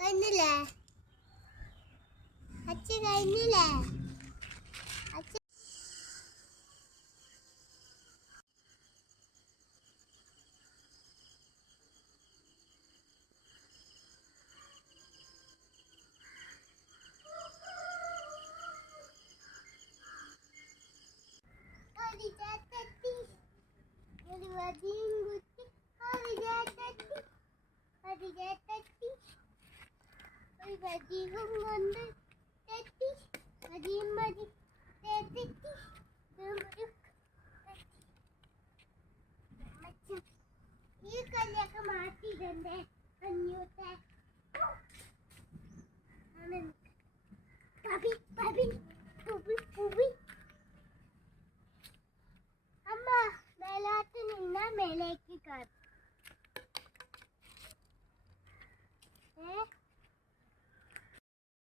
കഴിഞ്ഞില്ലേ അച്ഛ കഴിഞ്ഞില്ലേ അച്ഛ കൊണ്ട് തെറ്റി മതിയും മതി തെറ്റി ഈ കളിയൊക്കെ മാറ്റിയിടണ്ടേ അഞ്ഞൂത്തെ പബി പബി പുബി പുബി അമ്മ മേലോട്ട് നിന്നാ മേലേക്ക് കയറും.